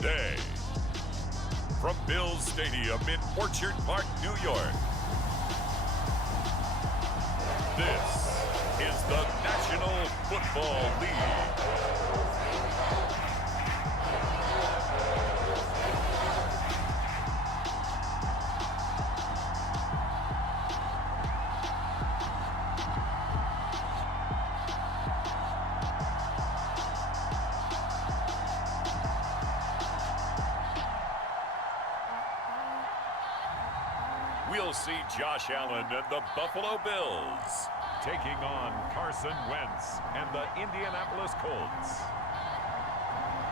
day. From Bills Stadium in Orchard Park, New York, this is the National Football League. We'll see Josh Allen and the Buffalo Bills taking on Carson Wentz and the Indianapolis Colts.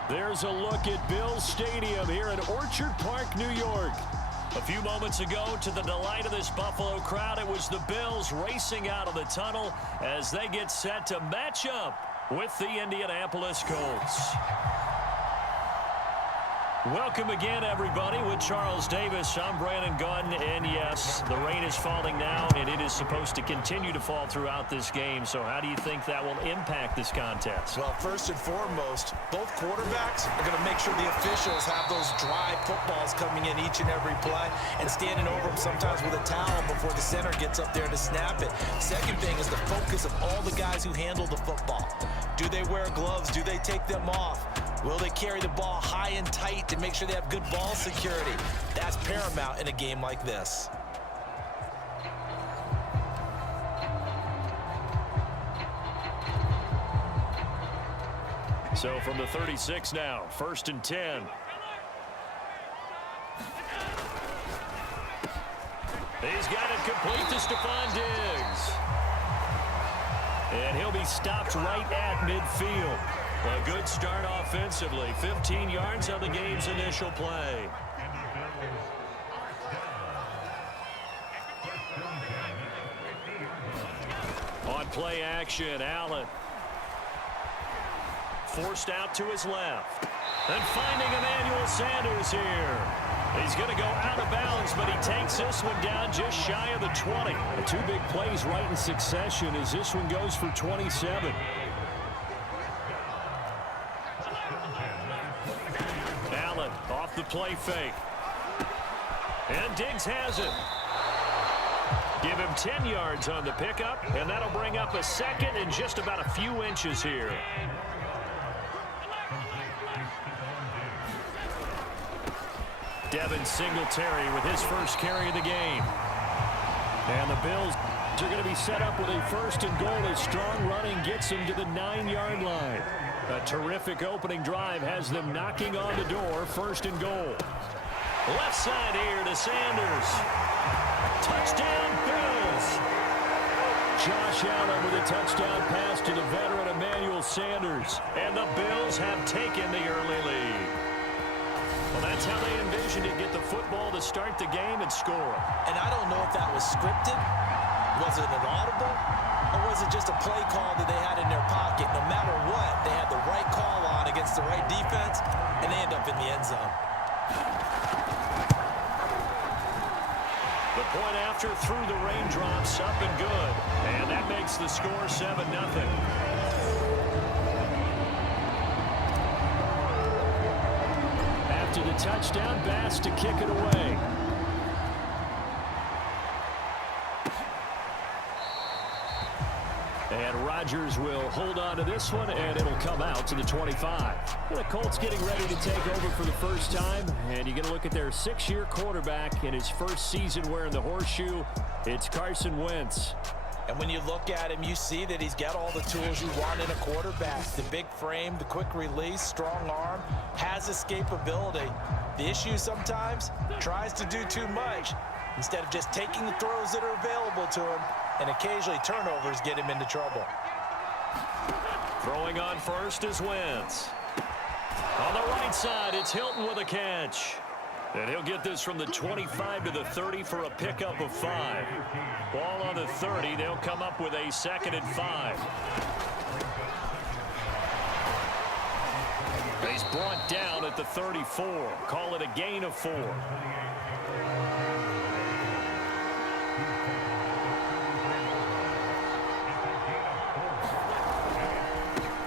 There's a look at Bills Stadium here in Orchard Park, New York. A few moments ago, to the delight of this Buffalo crowd, it was the Bills racing out of the tunnel as they get set to match up with the Indianapolis Colts. Welcome again, everybody, with Charles Davis. I'm Brandon Gunn, and yes, the rain is falling now, and it is supposed to continue to fall throughout this game. So how do you think that will impact this contest? Well, first and foremost, both quarterbacks are going to make sure the officials have those dry footballs coming in each and every play and standing over them sometimes with a towel before the center gets up there to snap it. Second thing is the focus of all the guys who handle the football. Do they wear gloves? Do they take them off? Will they carry the ball high and tight to make sure they have good ball security? That's paramount in a game like this. So from the 36 now, 1st and 10. He's got it complete to Stephon Diggs. And he'll be stopped right at midfield. A good start offensively. 15 yards on the game's initial play. On play action, Allen. Forced out to his left. And finding Emmanuel Sanders here. He's going to go out of bounds, but he takes this one down just shy of the 20. The two big plays right in succession as this one goes for 27. Allen off the play fake. And Diggs has it. Give him 10 yards on the pickup, and that'll bring up a second and just about a few inches here. Devin Singletary with his first carry of the game. And the Bills are going to be set up with a 1st and goal as strong running gets them to the 9-yard line. A terrific opening drive has them knocking on the door. 1st and goal. Left side here to Sanders. Touchdown, Bills. Josh Allen with a touchdown pass to the veteran Emmanuel Sanders. And the Bills have taken the early lead. Well, that's how they envisioned it, get the football to start the game and score. And I don't know if that was scripted. Was it an audible? Or was it just a play call that they had in their pocket? No matter what, they had the right call on against the right defense, and they end up in the end zone. The point after through the raindrops, up and good. And that makes the score 7-0. After the touchdown, Bass to kick it away. And Rodgers will hold on to this one, and it'll come out to the 25. The Colts getting ready to take over for the first time, and you're going to look at their 6-year quarterback in his first season wearing the horseshoe. It's Carson Wentz. And when you look at him, you see that he's got all the tools you want in a quarterback. The big frame, the quick release, strong arm, has escapability. The issue sometimes, tries to do too much instead of just taking the throws that are available to him, and occasionally turnovers get him into trouble. Throwing on first is Wentz. On the right side, it's Hilton with a catch. And he'll get this from the 25 to the 30 for a pickup of 5. Ball on the 30. They'll come up with a 2nd and 5. He's brought down at the 34. Call it a gain of 4.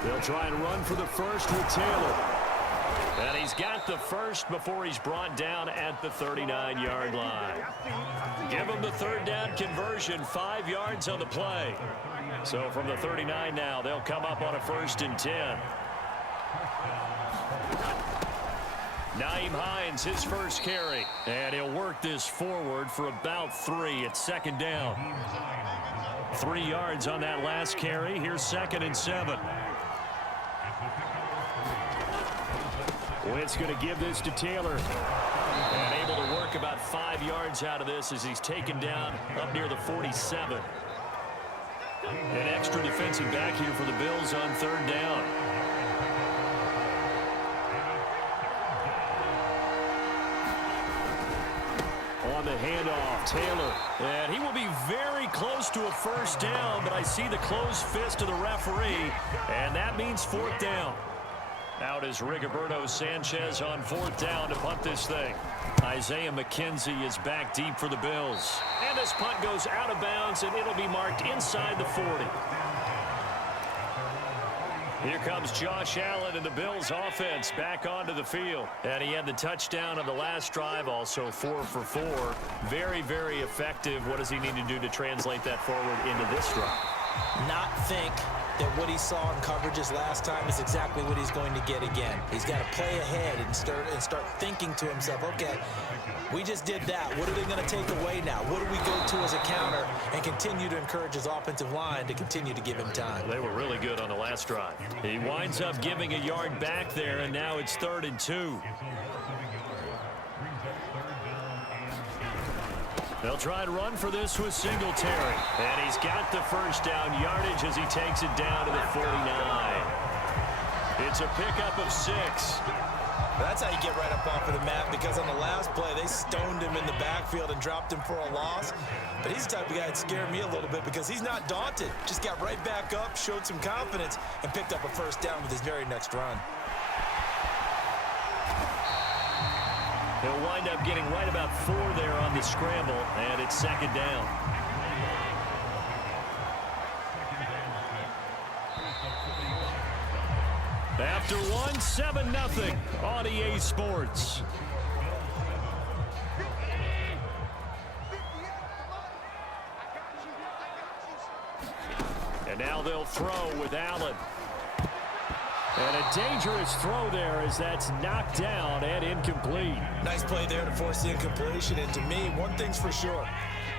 They'll try and run for the first with Taylor. And he's got the first before he's brought down at the 39-yard line. Give him the third down conversion, 5 yards on the play. So from the 39 now, they'll come up on a 1st and 10. Nyheim Hines, his first carry. And he'll work this forward for about 3 at 2nd down. 3 yards on that last carry. Here's 2nd and 7. Wentz going to give this to Taylor. And able to work about 5 yards out of this as he's taken down up near the 47. An extra defensive back here for the Bills on 3rd down. On the handoff, Taylor. And he will be very close to a 1st down, but I see the closed fist of the referee, and that means 4th down. Out is Rigoberto Sanchez on 4th down to punt this thing. Isaiah McKenzie is back deep for the Bills. And this punt goes out of bounds, and it'll be marked inside the 40. Here comes Josh Allen and the Bills offense back onto the field. And he had the touchdown on the last drive, also 4 for 4. Very, very effective. What does he need to do to translate that forward into this drive? Not think that what he saw in coverages last time is exactly what he's going to get again. He's got to play ahead and start thinking to himself, okay, we just did that. What are they going to take away now? What do we go to as a counter? And continue to encourage his offensive line to continue to give him time. They were really good on the last drive. He winds up giving a yard back there, and now it's 3rd and 2. They'll try to run for this with Singletary. And he's got the 1st down yardage as he takes it down to the 49. It's a pickup of 6. That's how you get right up off of the map, because on the last play, they stoned him in the backfield and dropped him for a loss. But he's the type of guy that scared me a little bit because he's not daunted. Just got right back up, showed some confidence, and picked up a 1st down with his very next run. He'll wind up getting right about 4 there on the scramble, and it's 2nd down. After 1, 7-0 on EA Sports. And now they'll throw with Allen. And a dangerous throw there as that's knocked down and incomplete. Nice play there to force the incompletion. And to me, one thing's for sure.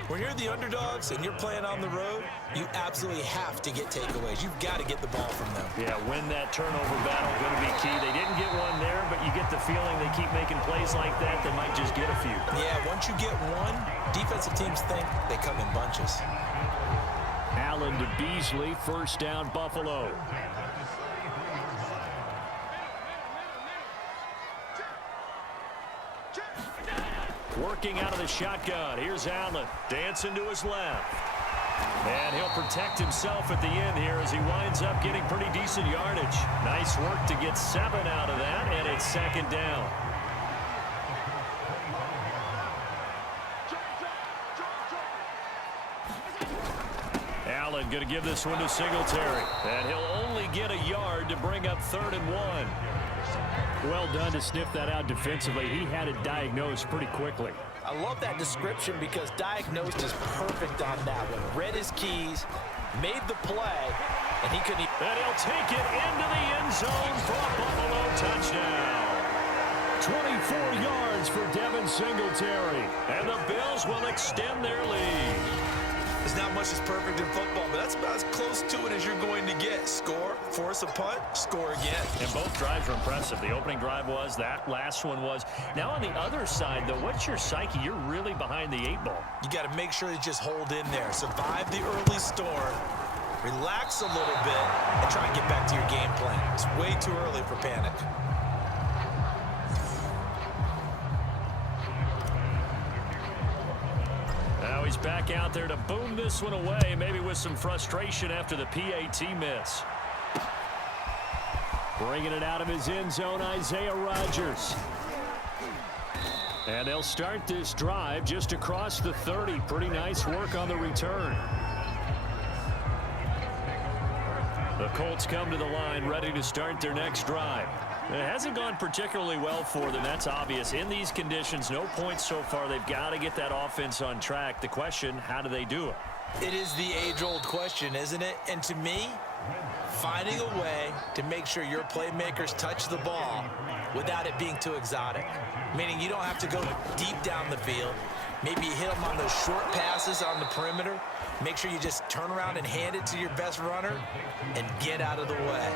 When you're the underdogs and you're playing on the road, you absolutely have to get takeaways. You've got to get the ball from them. Yeah, win that turnover battle, going to be key. They didn't get one there, but you get the feeling they keep making plays like that, they might just get a few. Yeah, once you get one, defensive teams think they come in bunches. Allen to Beasley, 1st down Buffalo. Working out of the shotgun. Here's Allen. Dancing to his left. And he'll protect himself at the end here as he winds up getting pretty decent yardage. Nice work to get 7 out of that, and it's 2nd down. Allen going to give this one to Singletary. And he'll only get a yard to bring up 3rd and 1. Well done to sniff that out defensively. He had it diagnosed pretty quickly. I love that description because diagnosed is perfect on that one. Read his keys, made the play, and he couldn't even... And he'll take it into the end zone for a Buffalo touchdown. 24 yards for Devin Singletary. And the Bills will extend their lead. There's not much that's perfect in football, but that's about as close to it as you're going to get. Score, force a punt, score again. And both drives were impressive. The opening drive was, that last one was. Now on the other side, though, what's your psyche? You're really behind the 8 ball. You got to make sure you just hold in there. Survive the early storm, relax a little bit, and try and get back to your game plan. It's way too early for panic. Now he's back out there to boom this one away, maybe with some frustration after the PAT miss. Bringing it out of his end zone, Isaiah Rodgers. And they'll start this drive just across the 30. Pretty nice work on the return. The Colts come to the line ready to start their next drive. It hasn't gone particularly well for them. That's obvious. In these conditions, no points so far. They've got to get that offense on track. The question, how do they do it? It is the age-old question, isn't it? And to me, finding a way to make sure your playmakers touch the ball without it being too exotic. Meaning you don't have to go deep down the field. Maybe you hit them on those short passes on the perimeter. Make sure you just turn around and hand it to your best runner and get out of the way.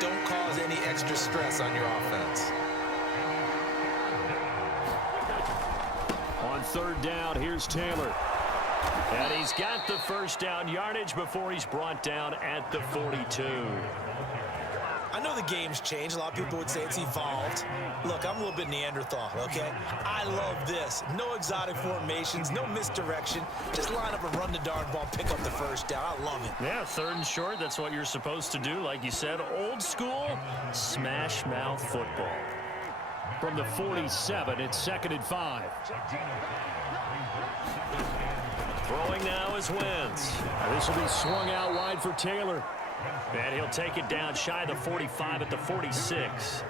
Don't cause any extra stress on your offense. On third down, here's Taylor. And he's got the first down yardage before he's brought down at the 42. I know the game's changed. A lot of people would say it's evolved. Look, I'm a little bit Neanderthal, okay? I love this. No exotic formations, no misdirection. Just line up and run the darn ball, pick up the first down. I love it. Yeah, third and short, that's what you're supposed to do. Like you said, old school, smash mouth football. From the 47, it's 2nd and 5. Throwing now is Wentz. This will be swung out wide for Taylor. And he'll take it down shy of the 45 at the 46.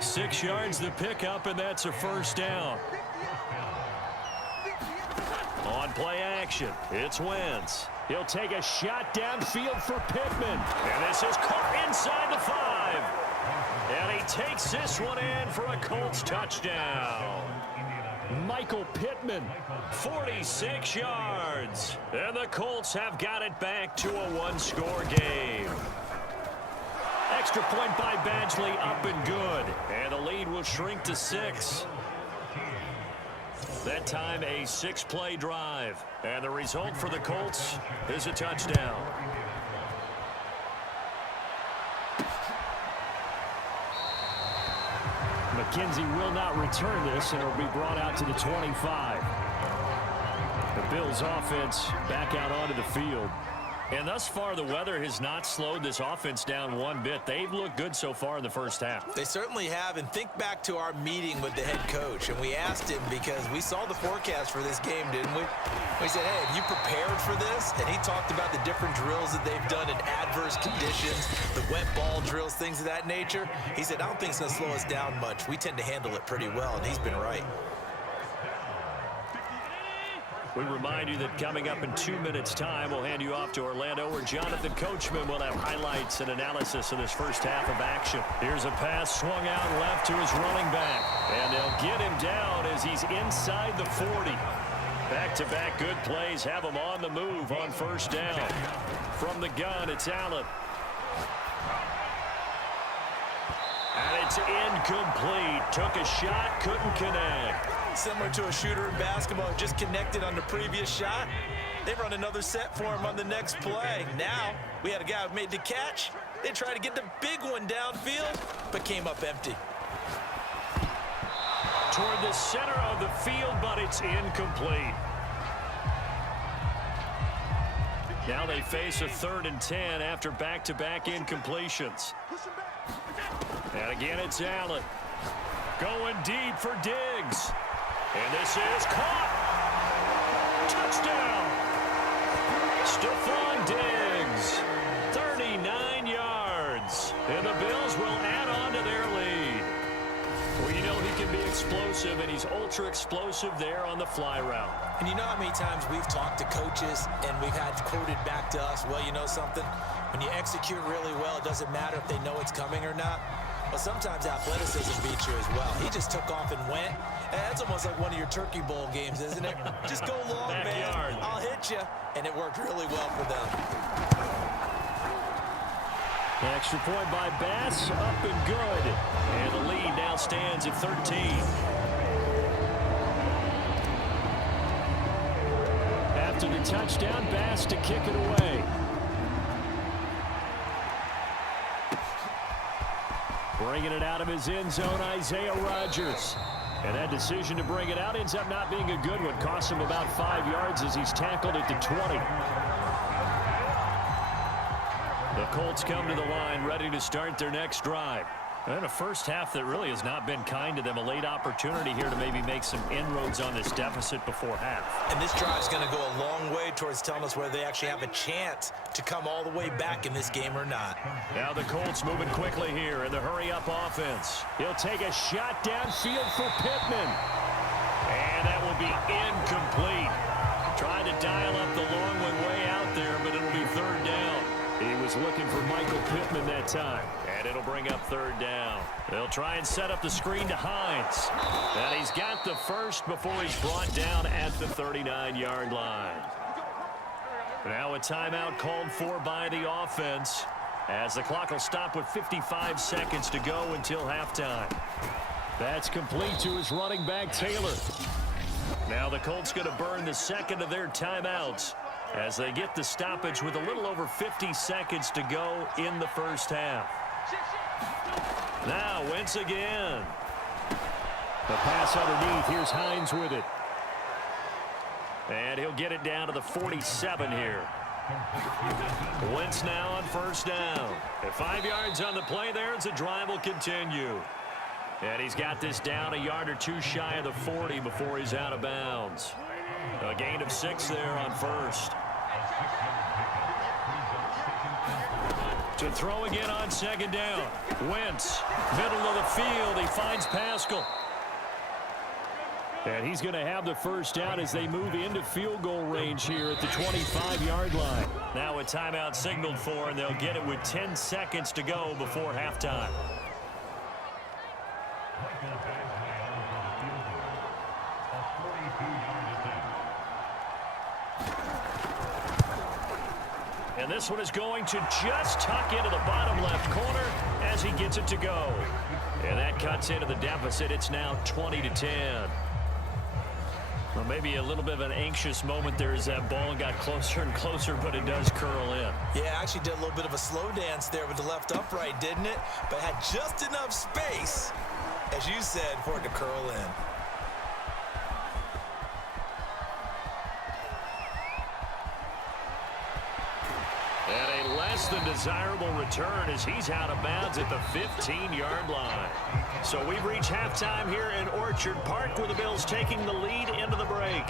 6 yards the pickup, and that's a first down. On play action, it's Wentz. He'll take a shot downfield for Pittman. And this is caught inside the 5. And he takes this one in for a Colts touchdown. Michael Pittman, 46 yards. And the Colts have got it back to a one-score game. Extra point by Badgley, up and good. And the lead will shrink to 6. That time a 6-play drive. And the result for the Colts is a touchdown. McKenzie will not return this, and it'll be brought out to the 25. The Bills offense back out onto the field. And thus far, the weather has not slowed this offense down one bit. They've looked good so far in the first half. They certainly have. And think back to our meeting with the head coach. And we asked him, because we saw the forecast for this game, didn't we? We said, hey, have you prepared for this? And he talked about the different drills that they've done in adverse conditions, the wet ball drills, things of that nature. He said, I don't think it's going to slow us down much. We tend to handle it pretty well, and he's been right. We remind you that coming up in 2 minutes' time, we'll hand you off to Orlando, where Jonathan Coachman will have highlights and analysis of this first half of action. Here's a pass swung out left to his running back. And they'll get him down as he's inside the 40. Back-to-back good plays have him on the move on first down. From the gun, it's Allen. And it's incomplete. Took a shot, couldn't connect. Similar to a shooter in basketball, just connected on the previous shot. They run another set for him on the next play. Now, we had a guy who made the catch. They tried to get the big one downfield, but came up empty. Toward the center of the field, but it's incomplete. Now they face a 3rd and 10 after back-to-back incompletions. And again, it's Allen. Going deep for Diggs. And this is caught. Touchdown. Stephon Diggs. 39 yards. And the Bills will add on to their lead. Well, you know he can be explosive, and he's ultra-explosive there on the fly route. And you know how many times we've talked to coaches and we've had quoted back to us, well, you know something? When you execute really well, it doesn't matter if they know it's coming or not. But sometimes athleticism beats you as well. He just took off and went. And that's almost like one of your Turkey Bowl games, isn't it? Just go long, Backyard. man. I'll hit you. And it worked really well for them. Extra point by Bass, up and good. And the lead now stands at 13. After the touchdown, Bass to kick it away. Bringing it out of his end zone, Isaiah Rodgers. And that decision to bring it out ends up not being a good one. Costs him about 5 yards as he's tackled at the 20. The Colts come to the line ready to start their next drive. And a first half that really has not been kind to them. A late opportunity here to maybe make some inroads on this deficit before half. And this drive is going to go a long way towards telling us whether they actually have a chance to come all the way back in this game or not. Now the Colts moving quickly here in the hurry-up offense. He'll take a shot downfield for Pittman. And that will be incomplete. Trying to dial up the long one way out there, but it'll be third down. He was looking for Michael Pittman that time. And it'll bring up third down. They'll try and set up the screen to Hines. And he's got the first before he's brought down at the 39-yard line. Now a timeout called for by the offense, as the clock will stop with 55 seconds to go until halftime. That's complete to his running back, Taylor. Now the Colts going to burn the second of their timeouts as they get the stoppage with a little over 50 seconds to go in the first half. Now Wentz again. The pass underneath. Here's Hines with it. And he'll get it down to the 47 here. Wentz now on first down. At 5 yards on the play there as the drive will continue. And he's got this down a yard or two shy of the 40 before he's out of bounds. A gain of 6 there on first. To throw again on second down. Wentz, middle of the field. He finds Pascal. And he's going to have the first down as they move into field goal range here at the 25-yard line. Now a timeout signaled for, and they'll get it with 10 seconds to go before halftime. And this one is going to just tuck into the bottom left corner as he gets it to go. And that cuts into the deficit. It's now 20-10. Well, maybe a little bit of an anxious moment there as that ball got closer and closer, but it does curl in. Yeah, actually did a little bit of a slow dance there with the left upright, didn't it? But had just enough space, as you said, for it to curl in. And a less than desirable return as he's out of bounds at the 15-yard line. So we've reached halftime here in Orchard Park with the Bills taking the lead into the break.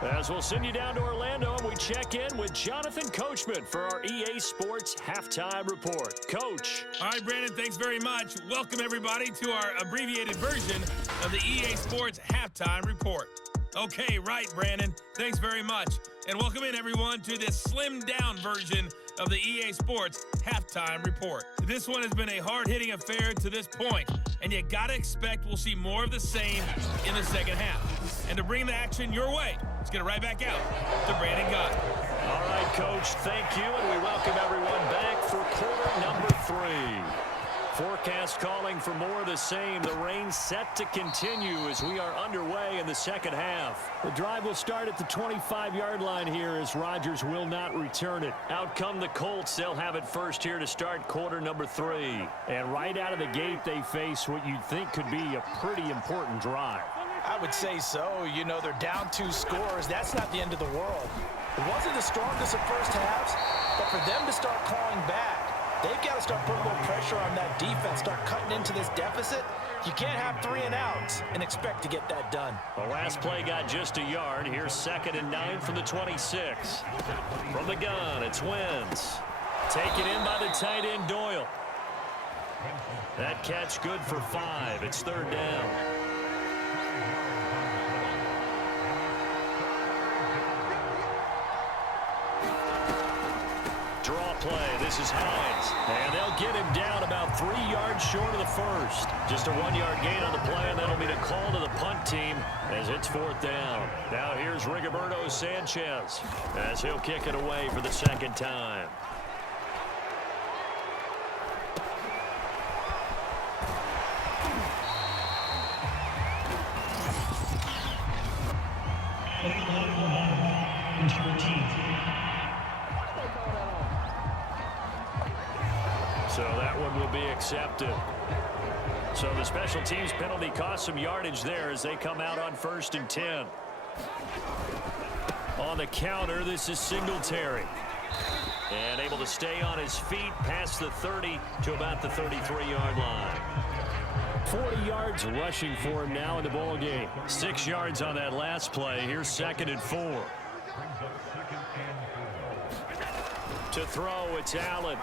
As we'll send you down to Orlando and we check in with Jonathan Coachman for our EA Sports Halftime Report. Coach. All right, Brandon, thanks very much. Welcome, everybody, to our abbreviated version of the EA Sports Halftime Report. Okay, right, Brandon. Thanks very much. And welcome in, everyone, to this slimmed-down version of the EA Sports Halftime Report. This one has been a hard-hitting affair to this point, and you got to expect we'll see more of the same in the second half. And to bring the action your way, let's get it right back out to Brandon Gott. All right, Coach, thank you, and we welcome everyone back for quarter number 3. Forecast calling for more of the same. The rain set to continue as we are underway in the second half. The drive will start at the 25-yard line here as Rodgers will not return it. Out come the Colts. They'll have it first here to start quarter number 3. And right out of the gate, they face what you'd think could be a pretty important drive. I would say so. You know, they're down 2 scores. That's not the end of the world. It wasn't the strongest of first halves, but for them to start clawing back, they've got to start putting a little pressure on that defense, start cutting into this deficit. You can't have 3 and outs and expect to get that done. The last play got just a yard. Here's 2nd and 9 from the 26. From the gun, it's Wentz. Taken in by the tight end, Doyle. That catch good for 5. It's 3rd down. Draw play. This is Hines. And they'll get him down about 3 yards short of the first. Just a 1-yard gain on the play, and that'll be the call to the punt team as it's 4th down. Now here's Rigoberto Sanchez as he'll kick it away for the second time. So that one will be accepted. So the special teams penalty cost some yardage there as they come out on 1st and 10. On the counter, this is Singletary. And able to stay on his feet past the 30 to about the 33-yard line. 40 yards rushing for him now in the ball game. 6 yards on that last play. Here's 2nd and 4. To throw, it's Allen.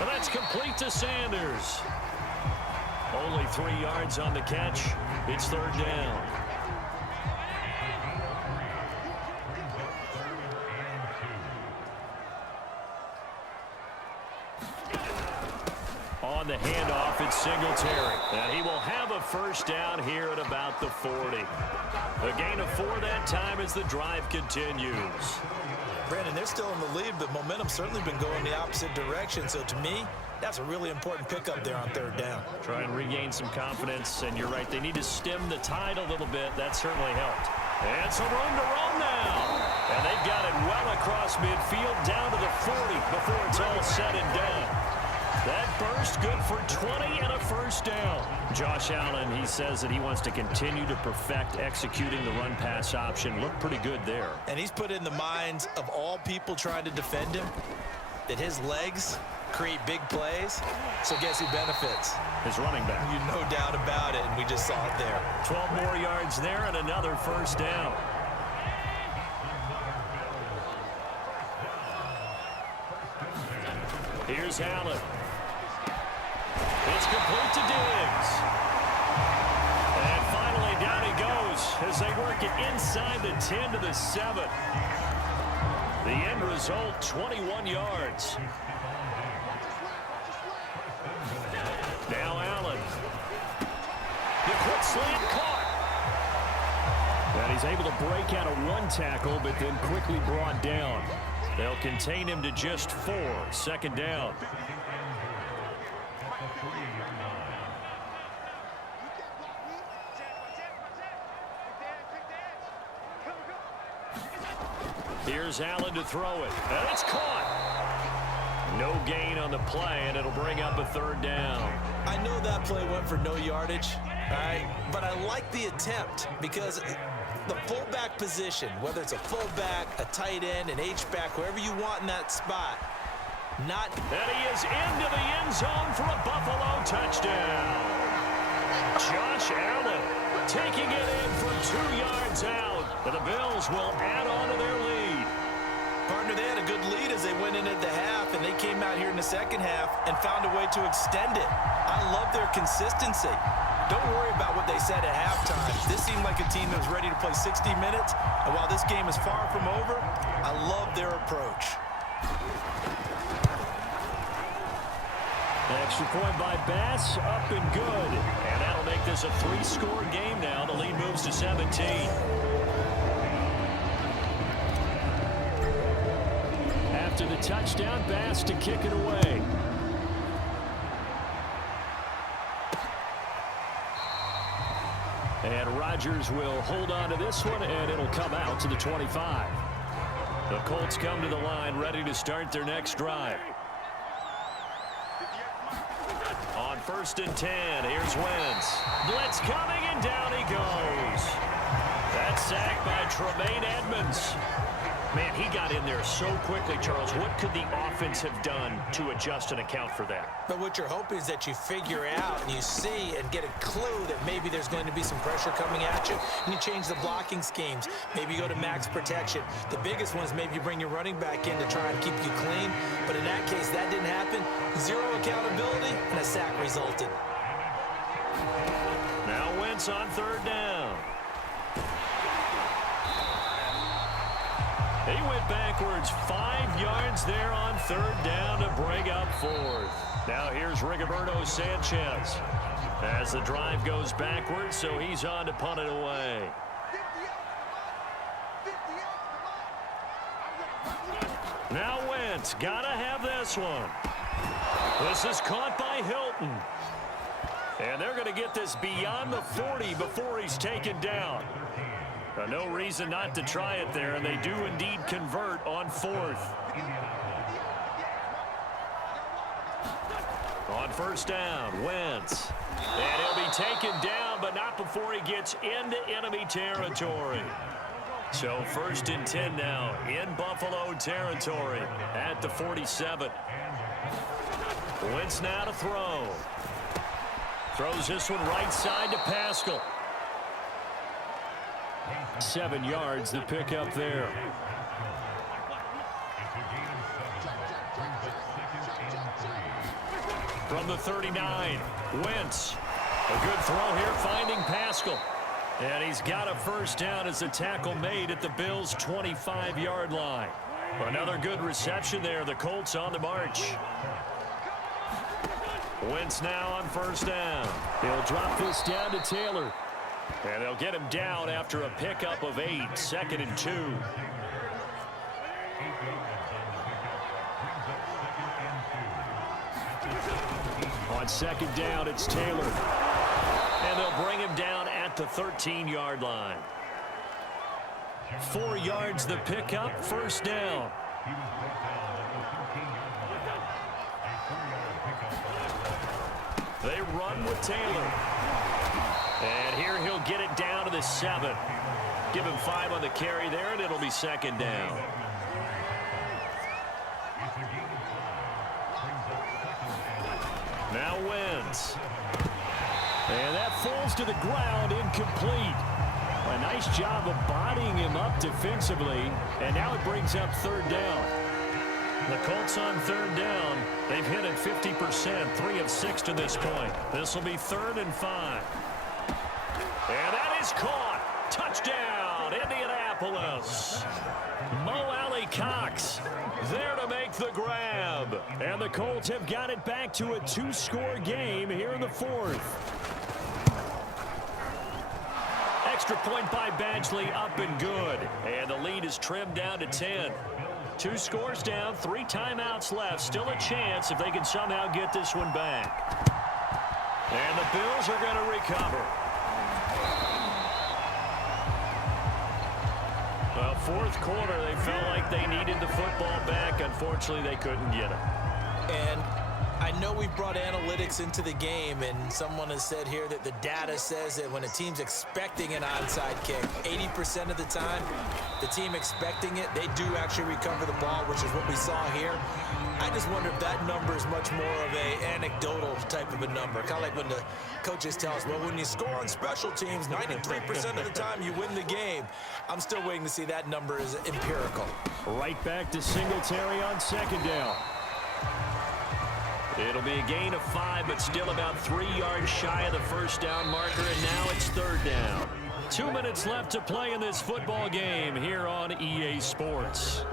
And that's complete to Sanders. Only 3 yards on the catch. It's 3rd down. On the handoff, it's Singletary. And he will have a 1st down here at about the 40. A gain of 4 that time as the drive continues. Brandon, they're still in the lead, but momentum's certainly been going the opposite direction. So to me, that's a really important pickup there on 3rd down. Try and regain some confidence, and you're right, they need to stem the tide a little bit. That certainly helped. And some room to run now. And they've got it well across midfield down to the 40 before it's all said and done. That burst good for 20 and a 1st down. Josh Allen, he says that he wants to continue to perfect executing the run-pass option. Looked pretty good there. And he's put in the minds of all people trying to defend him that his legs create big plays. So guess who benefits? His running back. You no doubt about it, and we just saw it there. 12 more yards there and another 1st down. Here's Allen. It's complete to Diggs. And finally down he goes as they work it inside the 10 to the 7. The end result, 21 yards. Now Allen. The quick slant caught. And he's able to break out of 1 tackle, but then quickly brought down. They'll contain him to just 4. 2nd down. Here's Allen to throw it. And it's caught. No gain on the play, and it'll bring up a 3rd down. I know that play went for no yardage, all right? But I like the attempt because the fullback position, whether it's a fullback, a tight end, an H-back, wherever you want in that spot, not... And he is into the end zone for a Buffalo touchdown. Josh Allen taking it in for 2 yards out. And the Bills will add on to their lead. Partner, they had a good lead as they went into the half, and they came out here in the 2nd half and found a way to extend it. I love their consistency. Don't worry about what they said at halftime. This seemed like a team that was ready to play 60 minutes, and while this game is far from over, I love their approach. Extra point by Bass, up and good. And that'll make this a 3-score game now. The lead moves to 17. After the touchdown, Bass to kick it away. And Rodgers will hold on to this one, and it'll come out to the 25. The Colts come to the line, ready to start their next drive. On 1st and 10, here's Wentz. Blitz coming, and down he goes. That's sacked by Tremaine Edmonds. Man, he got in there so quickly, Charles. What could the offense have done to adjust and account for that? But what you're hoping is that you figure out and you see and get a clue that maybe there's going to be some pressure coming at you, and you change the blocking schemes. Maybe you go to max protection. The biggest one is maybe you bring your running back in to try and keep you clean. But in that case, that didn't happen. 0 accountability, and a sack resulted. Now Wentz on 3rd down. He went backwards 5 yards there on 3rd down to bring up 4th. Now here's Rigoberto Sanchez as the drive goes backwards, so he's on to punt it away. Now Wentz, gotta have this one. This is caught by Hilton. And they're going to get this beyond the 40 before he's taken down. No reason not to try it there, and they do indeed convert on 4th. On 1st down, Wentz. And he'll be taken down, but not before he gets into enemy territory. So 1st and 10 now in Buffalo territory at the 47. Wentz now to throw. Throws this one right side to Pascal. 7 yards, the pick up there. From the 39, Wentz. A good throw here, finding Pascal. And he's got a first down as the tackle made at the Bills' 25-yard line. Another good reception there. The Colts on the march. Wentz now on first down. He'll drop this down to Taylor. And they'll get him down after a pickup of 8, 2nd and 2. On second down, it's Taylor. And they'll bring him down at the 13-yard line. 4 yards the pickup, first down. They run with Taylor. And here he'll get it down to the 7. Give him 5 on the carry there, and it'll be second down. Now Wentz. And that falls to the ground, incomplete. A nice job of bodying him up defensively, and now it brings up third down. The Colts on third down. They've hit it 50%, 3 of 6 to this point. This will be 3rd and 5. And that is caught. Touchdown, Indianapolis. Mo Alley Cox there to make the grab. And the Colts have got it back to a 2-score game here in the 4th. Extra point by Badgley, up and good. And the lead is trimmed down to 10. 2 scores down, 3 timeouts left. Still a chance if they can somehow get this one back. And the Bills are going to recover. Well, 4th quarter, they felt like they needed the football back. Unfortunately, they couldn't get it. And I know we brought analytics into the game, and someone has said here that the data says that when a team's expecting an onside kick, 80% of the time, the team expecting it, they do actually recover the ball, which is what we saw here. I just wonder if that number is much more of a anecdotal type of a number. Kind of like when the coaches tell us, well, when you score on special teams, 93% of the time you win the game. I'm still waiting to see that number is empirical. Right back to Singletary on second down. It'll be a gain of 5, but still about 3 yards shy of the first down marker, and now it's third down. 2 minutes left to play in this football game here on EA Sports.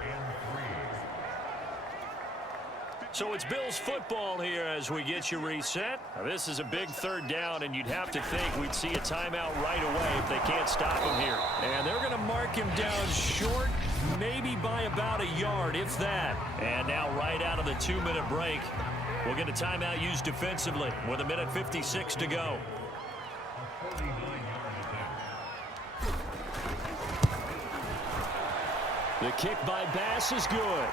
So it's Bills football here as we get you reset. Now, this is a big third down, and you'd have to think we'd see a timeout right away if they can't stop him here. And they're going to mark him down short, maybe by about a yard, if that. And now right out of the 2-minute break, we'll get a timeout used defensively with 1:56 to go. The kick by Bass is good.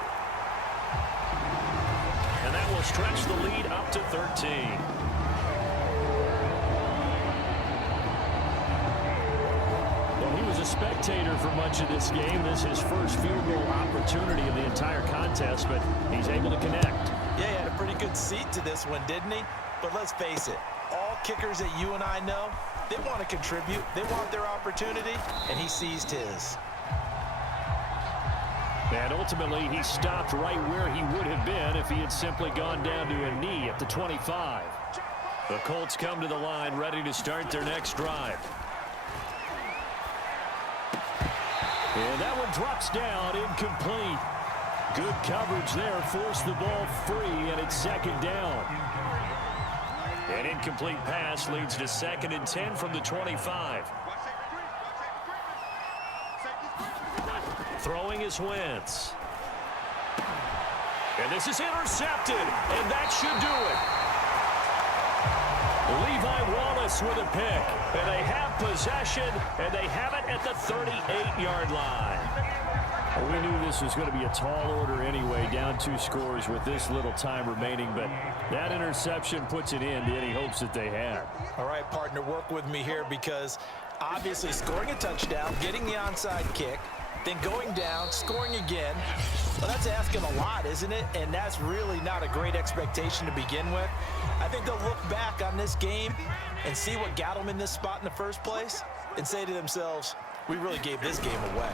And that will stretch the lead up to 13. Well, he was a spectator for much of this game. This is his first field goal opportunity of the entire contest, but he's able to connect. Yeah, he had a pretty good seat to this one, didn't he? But let's face it, all kickers that you and I know, they want to contribute. They want their opportunity, and he seized his. And ultimately, he stopped right where he would have been if he had simply gone down to a knee at the 25. The Colts come to the line ready to start their next drive. And that one drops down, incomplete. Good coverage there, forced the ball free, and it's second down. An incomplete pass leads to 2nd and 10 from the 25. Throwing is Wentz. And this is intercepted, and that should do it. Levi Wallace with a pick, and they have possession, and they have it at the 38-yard line. Well, we knew this was going to be a tall order anyway, down 2 scores with this little time remaining, but that interception puts it in to any hopes that they had. All right, partner, work with me here because obviously scoring a touchdown, getting the onside kick, then going down, scoring again. Well, that's asking a lot, isn't it? And that's really not a great expectation to begin with. I think they'll look back on this game and see what got them in this spot in the first place and say to themselves, we really gave this game away.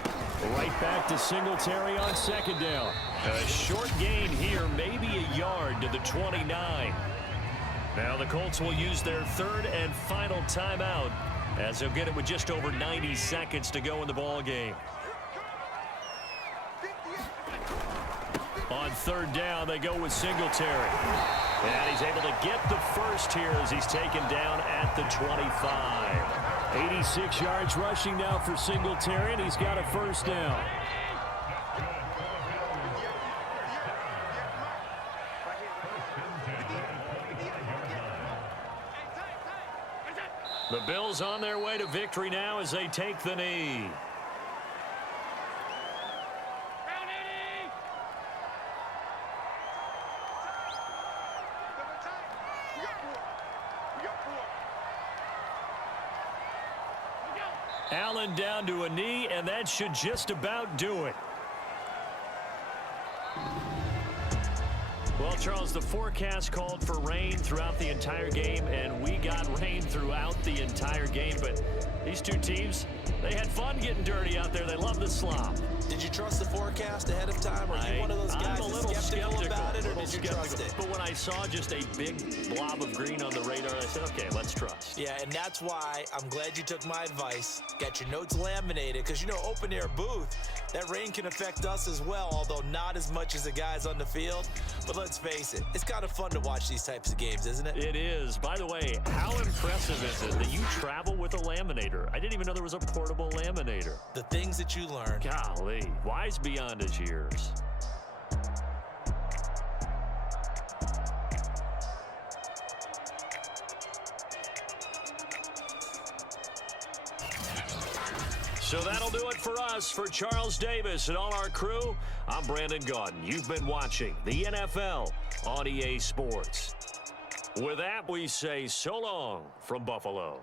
Right back to Singletary on second down. A short gain here, maybe a yard to the 29. Now the Colts will use their third and final timeout as they'll get it with just over 90 seconds to go in the ball game. On third down, they go with Singletary. And he's able to get the first here as he's taken down at the 25. 86 yards rushing now for Singletary, and he's got a first down. The Bills on their way to victory now as they take the knee. Allen down to a knee, and that should just about do it. Well, Charles, the forecast called for rain throughout the entire game, and we got rain throughout the entire game. But these two teams, they had fun getting dirty out there. They love the slop. Did you trust the forecast ahead of time? Or are you one of those guys I'm a little skeptical about it, or did you trust it? But when I saw just a big blob of green on the radar, I said, okay, let's trust. Yeah, and that's why I'm glad you took my advice. Got your notes laminated, because, you know, open air booth, that rain can affect us as well, although not as much as the guys on the field. But let's face it, it's kind of fun to watch these types of games, isn't it? It is. By the way, how impressive is it that you travel with a laminator? I didn't even know there was a portable laminator. The things that you learn. Golly, wise beyond his years. So that'll do it for us. For Charles Davis and all our crew, I'm Brandon Gaudin. You've been watching the NFL on EA Sports. With that, we say so long from Buffalo.